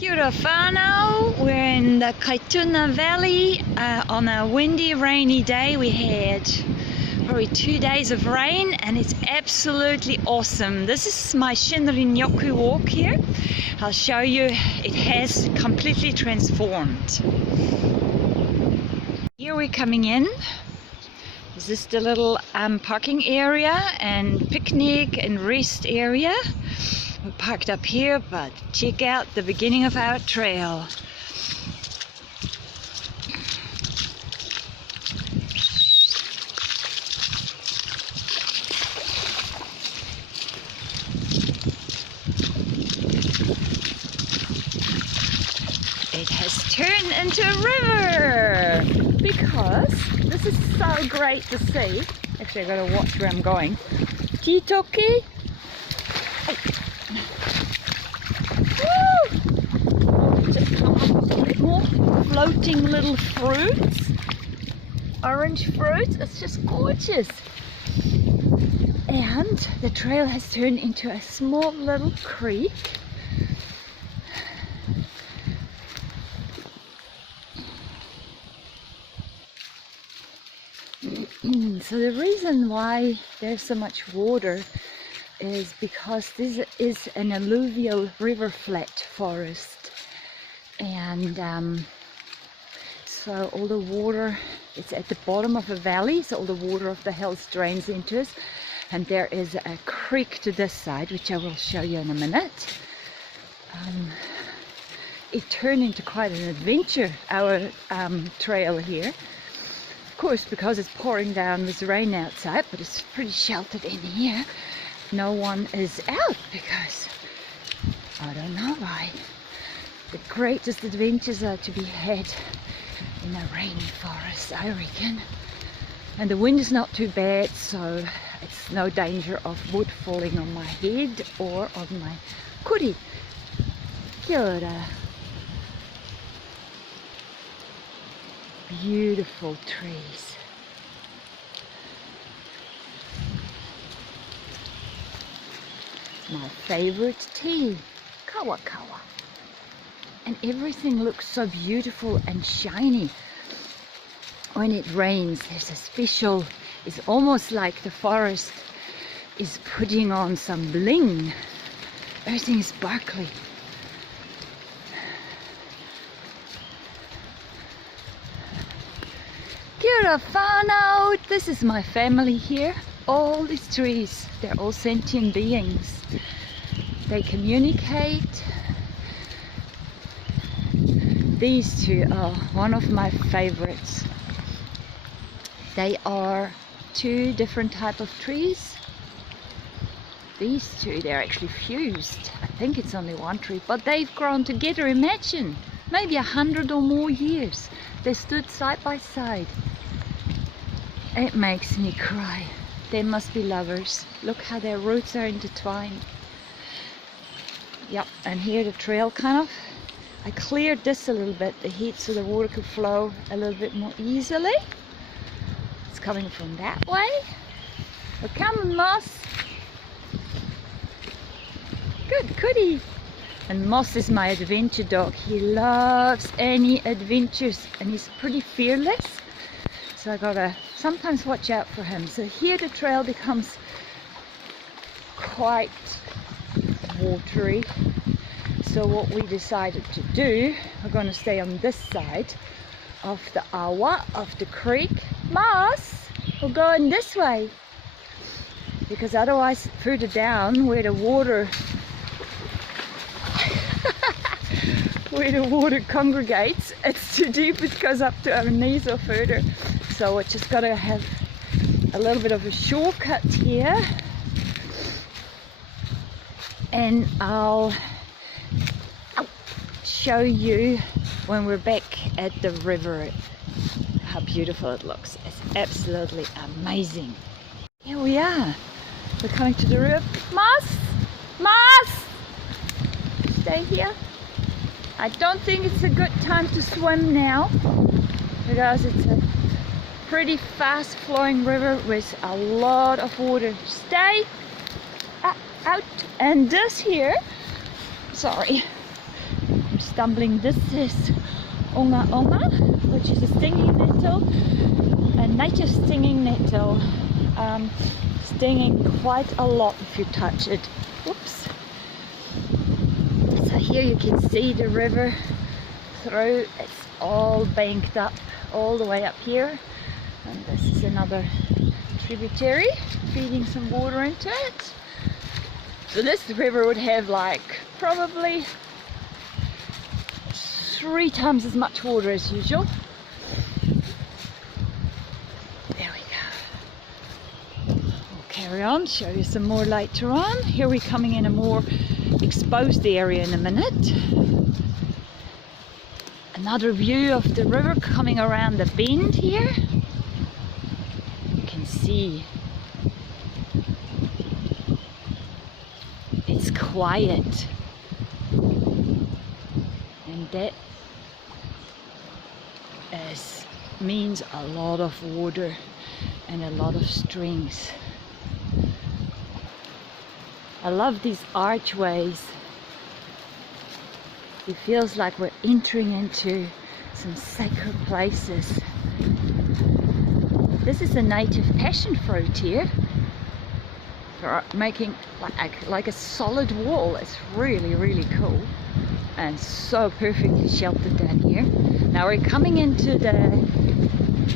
Kia ora whānau. We're in the Kaituna Valley on a windy, rainy day. We had probably 2 days of rain and it's absolutely awesome. This is my Shinrin-yoku walk here. I'll show you, it has completely transformed. Here we're coming in. This is the little parking area and picnic and rest area. We're parked up here, but check out the beginning of our trail. It has turned into a river because this is so great to see. Actually, I gotta watch where I'm going. Titoki. Just come up a bit more floating little fruits, orange fruits. It's just gorgeous. And the trail has turned into a small little creek. So the reason why there's so much water is because this is an alluvial river flat forest, and so all the water, it's at the bottom of a valley, so all the water of the hills drains into us, and there is a creek to this side, which I will show you in a minute. It turned into quite an adventure, our trail here. Of course, because it's pouring down with rain outside, but it's pretty sheltered in here. No one is out because I don't know why. The greatest adventures are to be had in a rainy forest, I reckon. And the wind is not too bad, so it's no danger of wood falling on my head or on my kuri. Kia ora. Beautiful trees. My favorite tea, kawa kawa. And everything looks so beautiful and shiny. When it rains, there's a special, it's almost like the forest is putting on some bling. Everything is sparkly. Kia ora whānau. This is my family here. All these trees, they're all sentient beings. They communicate. These two are one of my favorites. They are two different types of trees. These two, they're actually fused. I think it's only one tree, but they've grown together. Imagine, maybe 100 or more years. They stood side by side. It makes me cry. They must be lovers. Look how their roots are intertwined. Yep, and here the trail kind of, I cleared this a little bit, the heat, so the water could flow a little bit more easily. It's coming from that way. Well, come on, Moss. Good goody. And Moss is my adventure dog. He loves any adventures and he's pretty fearless. So I gotta sometimes watch out for him. So here the trail becomes quite watery. So what we decided to do, we're gonna stay on this side of the awa, of the creek. Moss, we're going this way. Because otherwise further down where the water where the water congregates, it's too deep, it goes up to our knees or further. So we're just gotta have a little bit of a shortcut here, and I'll show you when we're back at the river how beautiful it looks. It's absolutely amazing. Here we are. We're coming to the river. Moss! Moss! Stay here. I don't think it's a good time to swim now because it's a pretty fast flowing river with a lot of water. Stay out. And this here, sorry, I'm stumbling. This is onga onga, which is a stinging nettle, a native stinging nettle, stinging quite a lot if you touch it. Whoops. So here you can see the river through. It's all banked up all the way up here, and this is another tributary feeding some water into it. So this river would have like probably 3 times as much water as usual. There we go. We'll carry on, show you some more later on. Here we're coming in a more exposed area in a minute. Another view of the river coming around the bend here. You can see it's quiet, and that means a lot of water and a lot of strings. I love these archways. It feels like we're entering into some sacred places. This is a native passion fruit here. For making like a solid wall. It's really, really cool and so perfectly sheltered down here. Now we're coming into the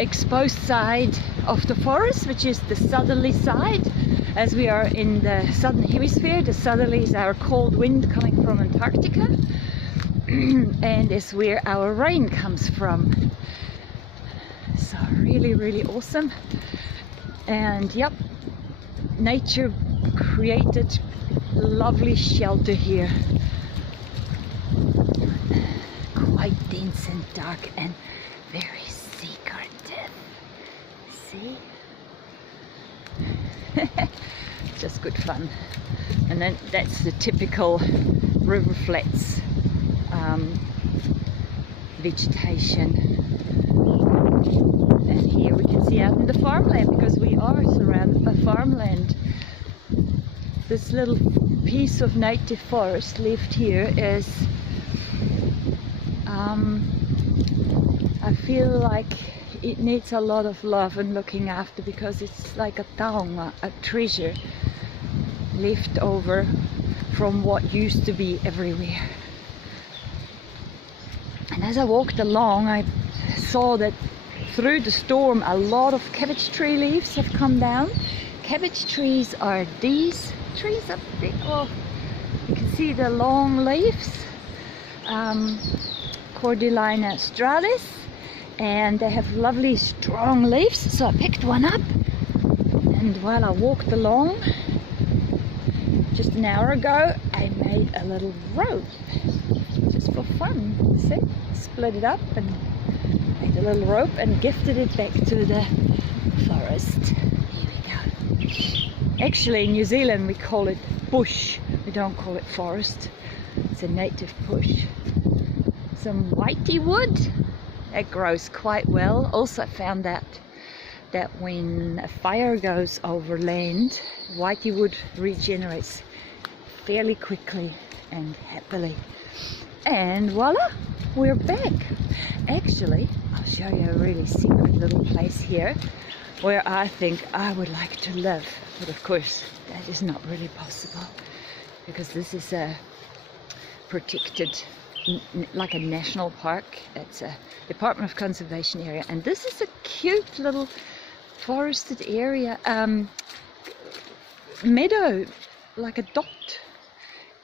exposed side of the forest, which is the southerly side. As we are in the southern hemisphere, the southerly is our cold wind coming from Antarctica, and is where our rain comes from. So really, really awesome. And yep, nature created lovely shelter here. Quite dense and dark and very secretive. See? Just good fun. And then that's the typical river flats vegetation. And here we can see out in the farmland, because we are surrounded by farmland. This little piece of native forest left here is I feel like it needs a lot of love and looking after, because it's like a taonga, a treasure left over from what used to be everywhere. And as I walked along, I saw that through the storm a lot of cabbage tree leaves have come down. Cabbage trees are these trees up there. Well, you can see the long leaves, Cordyline australis, and they have lovely strong leaves. So I picked one up, and while I walked along just an hour ago, I made a little rope just for fun. See, split it up and made a little rope and gifted it back to the forest. Here we go. Actually, in New Zealand we call it bush. We don't call it forest. It's a native bush. Some whitey wood that grows quite well. Also found out that when a fire goes over land, whitey wood regenerates fairly quickly and happily. And voila, we're back. Actually, I'll show you a really secret little place here where I think I would like to live. But of course, that is not really possible, because this is a protected, like a national park. It's a Department of Conservation area, and this is a cute little forested area, meadow, like a dot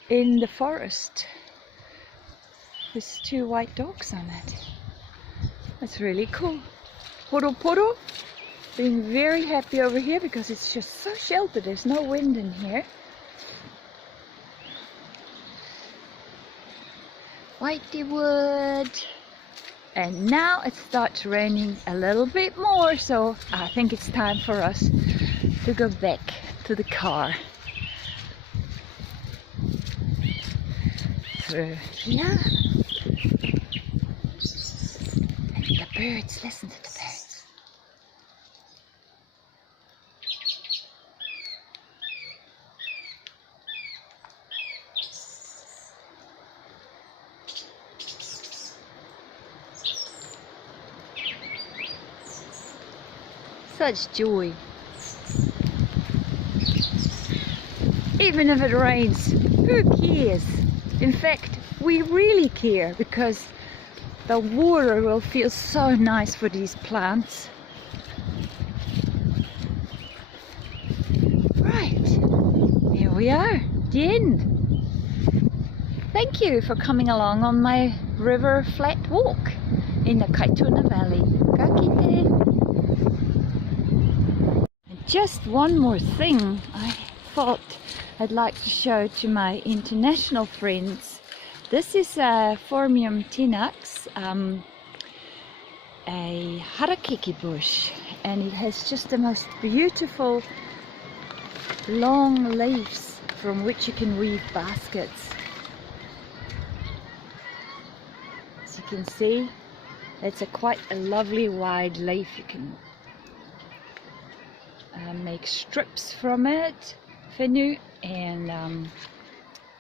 in the forest. There's 2 white dogs on it. That's really cool. Poro Poro, being very happy over here because it's just so sheltered. There's no wind in here. Whitey wood. And now it starts raining a little bit more, so I think it's time for us to go back to the car. Through here. And the birds, listen to the birds. Such joy. Even if it rains, who cares? In fact, we really care because the water will feel so nice for these plants. Right, here we are, the end. Thank you for coming along on my river flat walk in the Kaituna Valley. Ka kite. And just one more thing I thought I'd like to show to my international friends. This is a Phormium Tynix, a harakeke bush, and it has just the most beautiful long leaves from which you can weave baskets. As you can see, it's quite a lovely wide leaf. You can make strips from it, whenua, and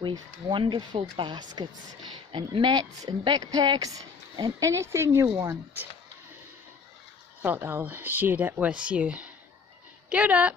weave wonderful baskets and mats and backpacks and anything you want. Thought I'll share that with you. Kia ora!